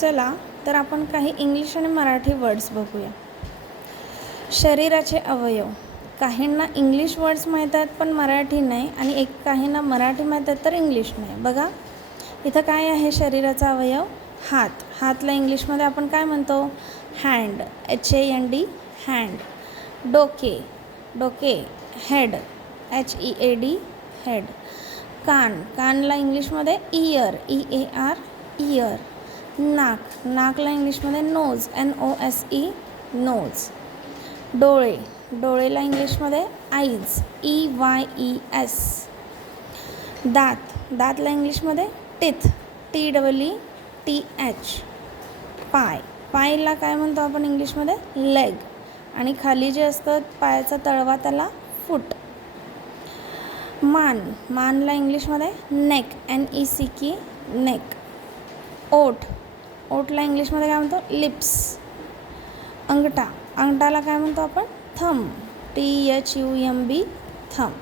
चला तर आपण काही इंग्लिश आणि मराठी वर्ड्स बघूया. शरीराचे अवयव. काहींना इंग्लिश वर्ड्स माहीत आहेत पण मराठी नाही, आणि काहींना मराठी माहीत आहेत तर इंग्लिश नाही. बघा इथं काय आहे शरीराचा अवयव? हात. हातला इंग्लिशमध्ये आपण काय म्हणतो? Hand, HAND, hand. डोके, डोके, हेड, HEAD, हेड. कान, कानला इंग्लिशमध्ये इयर, EAR, इयर. नाक, नाकला इंग्लिशमध्ये नोज, NOSE, नोज. डोळे, डोळेला इंग्लिशमध्ये आईज, EYES. दात, दातला इंग्लिशमध्ये टीथ, TEETH. पाय, पायला काय म्हणतो आपण इंग्लिशमध्ये? लेग, आणि खाली जे असतं पायाचा तळवा त्याला फूट. मान, मानला इंग्लिशमध्ये नेक, NECK, नेक. ओठ, ओठला इंग्लिशमध्ये काय म्हणतो? लिप्स. अंगठा, अंगठाला काय म्हणतो आपण? Thumb, THUMB, thumb.